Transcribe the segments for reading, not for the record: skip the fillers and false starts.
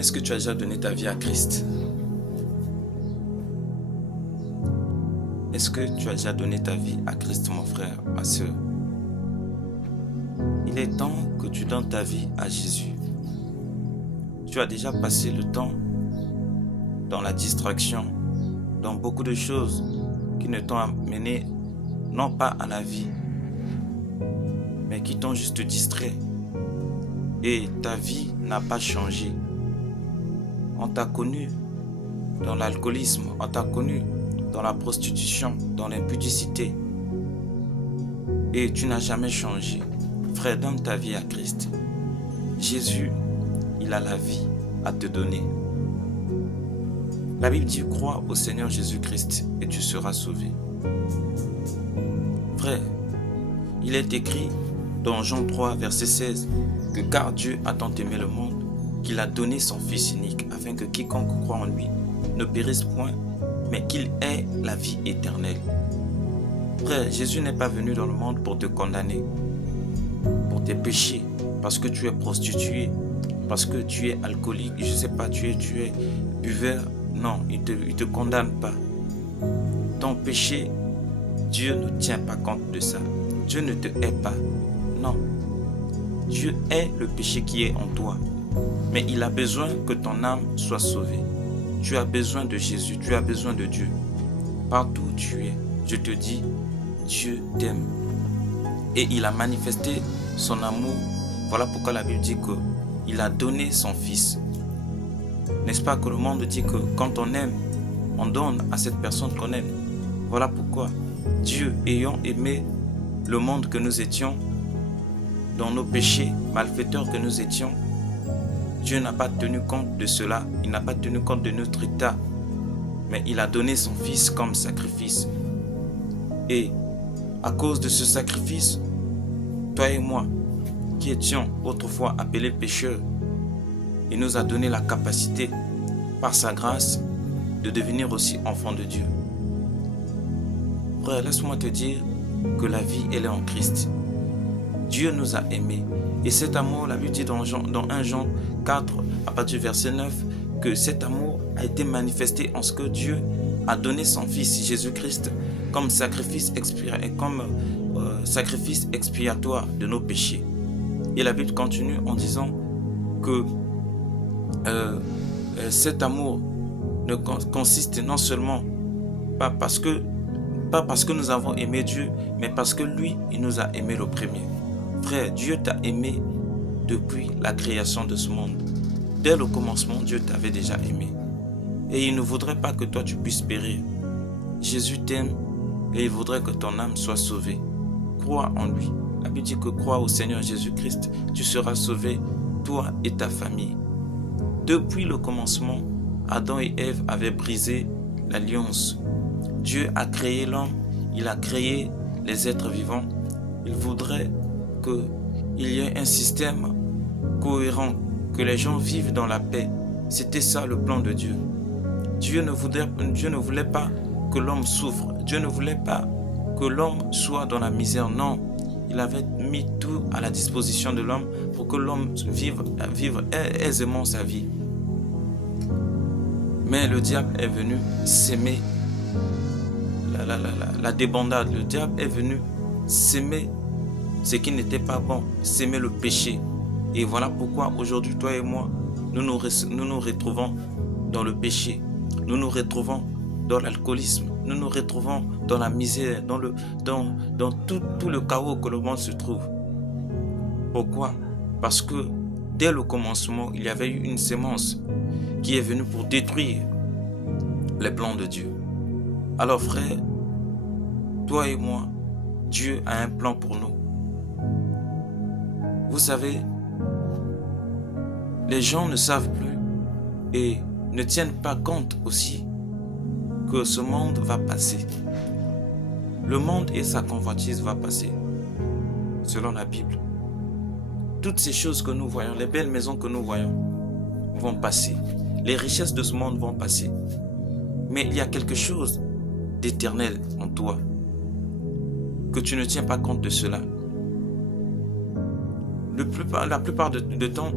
Est-ce que tu as déjà donné ta vie à Christ? Est-ce que tu as déjà donné ta vie à Christ, mon frère, ma soeur? Il est temps que tu donnes ta vie à Jésus. Tu as déjà passé le temps dans la distraction, dans beaucoup de choses qui ne t'ont amené non pas à la vie, mais qui t'ont juste distrait. Et ta vie n'a pas changé. On t'a connu dans l'alcoolisme, on t'a connu dans la prostitution, dans l'impudicité. Et tu n'as jamais changé. Frère, donne ta vie à Christ. Jésus, il a la vie à te donner. La Bible dit, crois au Seigneur Jésus-Christ et tu seras sauvé. Frère, il est écrit dans Jean 3, verset 16, que car Dieu a tant aimé le monde, qu'il a donné son Fils unique, afin que quiconque croit en lui ne périsse point, mais qu'il ait la vie éternelle. Frère, Jésus n'est pas venu dans le monde pour te condamner, pour tes péchés, parce que tu es prostitué, parce que tu es alcoolique, je ne sais pas, tu es buveur. Non, il te condamne pas. Ton péché, Dieu ne tient pas compte de ça. Dieu ne te hait pas. Non. Dieu hait le péché qui est en toi. Mais il a besoin que ton âme soit sauvée. Tu as besoin de Jésus, tu as besoin de Dieu. Partout où tu es, je te dis, Dieu t'aime. Et il a manifesté son amour. Voilà pourquoi la Bible dit qu'il a donné son Fils. N'est-ce pas que le monde dit que quand on aime, on donne à cette personne qu'on aime. Voilà pourquoi Dieu, ayant aimé le monde que nous étions, dans nos péchés, malfaiteurs que nous étions, Dieu n'a pas tenu compte de cela, il n'a pas tenu compte de notre état, mais il a donné son Fils comme sacrifice. Et à cause de ce sacrifice, toi et moi, qui étions autrefois appelés pécheurs, il nous a donné la capacité, par sa grâce, de devenir aussi enfants de Dieu. Frère, laisse-moi te dire que la vie, elle est en Christ. Dieu nous a aimés. Et cet amour, la Bible dit dans 1 Jean 4, à partir du verset 9, que cet amour a été manifesté en ce que Dieu a donné son Fils Jésus-Christ comme sacrifice expiatoire de nos péchés. Et la Bible continue en disant que cet amour ne consiste non seulement pas parce que nous avons aimé Dieu, mais parce que lui, il nous a aimé le premier. Frère, Dieu t'a aimé depuis la création de ce monde. Dès le commencement, Dieu t'avait déjà aimé. Et il ne voudrait pas que toi tu puisses périr. Jésus t'aime et il voudrait que ton âme soit sauvée. Crois en lui. La Bible dit que crois au Seigneur Jésus-Christ, tu seras sauvé, toi et ta famille. Depuis le commencement, Adam et Ève avaient brisé l'alliance. Dieu a créé l'homme, il a créé les êtres vivants. Il voudrait qu'il y ait un système cohérent, que les gens vivent dans la paix. C'était ça le plan de Dieu. Dieu ne voulait pas que l'homme souffre. Dieu ne voulait pas que l'homme soit dans la misère. Non, il avait mis tout à la disposition de l'homme pour que l'homme vive aisément sa vie. Mais le diable est venu s'aimer la débandade. Le diable est venu s'aimer ce qui n'était pas bon, s'aimer le péché. Et voilà pourquoi aujourd'hui, toi et moi, nous nous retrouvons dans le péché. Nous nous retrouvons dans l'alcoolisme. Nous nous retrouvons dans la misère, dans tout le chaos que le monde se trouve. Pourquoi? Parce que dès le commencement, il y avait eu une sémence qui est venue pour détruire les plans de Dieu. Alors frère, toi et moi, Dieu a un plan pour nous. Vous savez, les gens ne savent plus et ne tiennent pas compte aussi que ce monde va passer. Le monde et sa convoitise va passer, selon la Bible. Toutes ces choses que nous voyons, les belles maisons que nous voyons, vont passer. Les richesses de ce monde vont passer. Mais il y a quelque chose d'éternel en toi, que tu ne tiens pas compte de cela. La plupart du temps,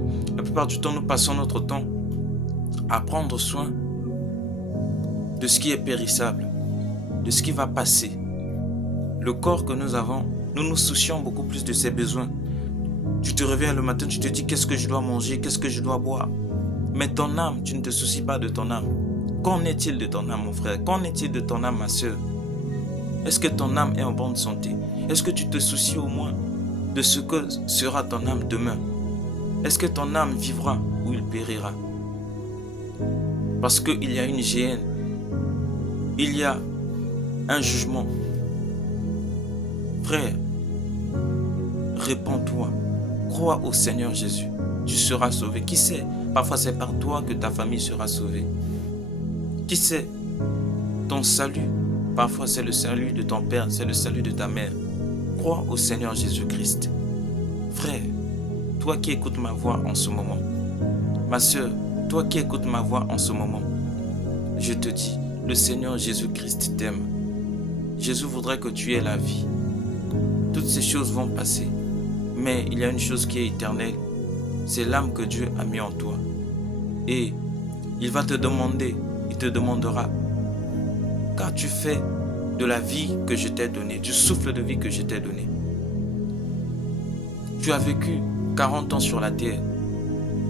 nous passons notre temps à prendre soin de ce qui est périssable, de ce qui va passer. Le corps que nous avons, nous nous soucions beaucoup plus de ses besoins. Tu te réveilles le matin, tu te dis qu'est-ce que je dois manger, qu'est-ce que je dois boire. Mais ton âme, tu ne te soucies pas de ton âme. Qu'en est-il de ton âme, mon frère? Qu'en est-il de ton âme, ma soeur? Est-ce que ton âme est en bonne santé? Est-ce que tu te soucies au moins de ce que sera ton âme demain? Est-ce que ton âme vivra ou il périra? Parce qu'il y a une géhenne. Il y a un jugement. Frère, répands-toi. Crois au Seigneur Jésus. Tu seras sauvé. Qui sait? Parfois c'est par toi que ta famille sera sauvée. Qui sait? Ton salut, parfois c'est le salut de ton père, c'est le salut de ta mère. Crois au Seigneur Jésus-Christ. Frère, toi qui écoutes ma voix en ce moment, ma soeur, toi qui écoutes ma voix en ce moment, je te dis, le Seigneur Jésus-Christ t'aime. Jésus voudrait que tu aies la vie. Toutes ces choses vont passer, mais il y a une chose qui est éternelle, c'est l'âme que Dieu a mis en toi. Et il va te demander, il te demandera, qu'as-tu fait de la vie que je t'ai donnée, du souffle de vie que je t'ai donné? Tu as vécu 40 ans sur la terre,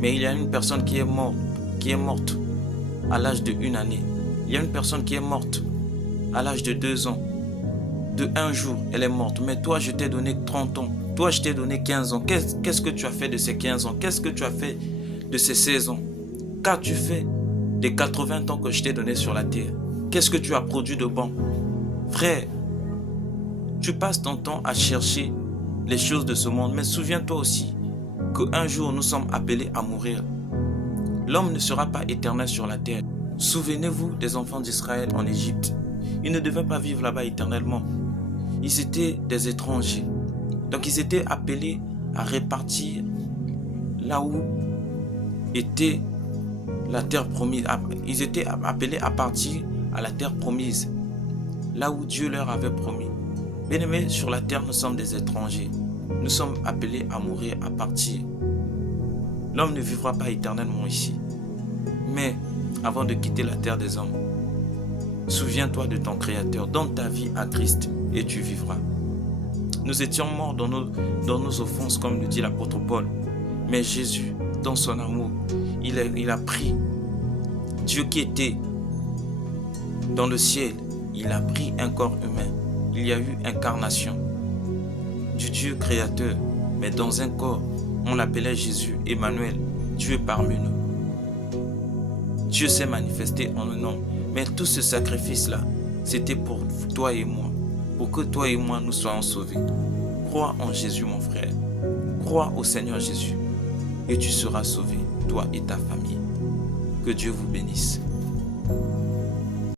mais il y a une personne qui est morte à l'âge de 1 année. Il y a une personne qui est morte à l'âge de 2 ans. De 1 jour, elle est morte. Mais toi, je t'ai donné 30 ans. Toi, je t'ai donné 15 ans. Qu'est-ce que tu as fait de ces 15 ans? Qu'est-ce que tu as fait de ces 16 ans? Qu'as-tu fait des 80 ans que je t'ai donné sur la terre? Qu'est-ce que tu as produit de bon? Frère, tu passes ton temps à chercher les choses de ce monde. Mais souviens-toi aussi qu'un jour, nous sommes appelés à mourir. L'homme ne sera pas éternel sur la terre. Souvenez-vous des enfants d'Israël en Égypte. Ils ne devaient pas vivre là-bas éternellement. Ils étaient des étrangers. Donc ils étaient appelés à répartir là où était la terre promise. Ils étaient appelés à partir à la terre promise, là où Dieu leur avait promis. Bien-aimés, sur la terre, nous sommes des étrangers. Nous sommes appelés à mourir, à partir. L'homme ne vivra pas éternellement ici. Mais avant de quitter la terre des hommes, souviens-toi de ton Créateur, donne ta vie à Christ et tu vivras. Nous étions morts dans nos offenses, comme le dit l'apôtre Paul. Mais Jésus, dans son amour, il a pris Dieu qui était dans le ciel, il a pris un corps humain. Il y a eu incarnation du Dieu créateur, mais dans un corps. On l'appelait Jésus, Emmanuel, Dieu parmi nous. Dieu s'est manifesté en un homme. Mais tout ce sacrifice-là, c'était pour toi et moi. Pour que toi et moi, nous soyons sauvés. Crois en Jésus, mon frère. Crois au Seigneur Jésus. Et tu seras sauvé, toi et ta famille. Que Dieu vous bénisse.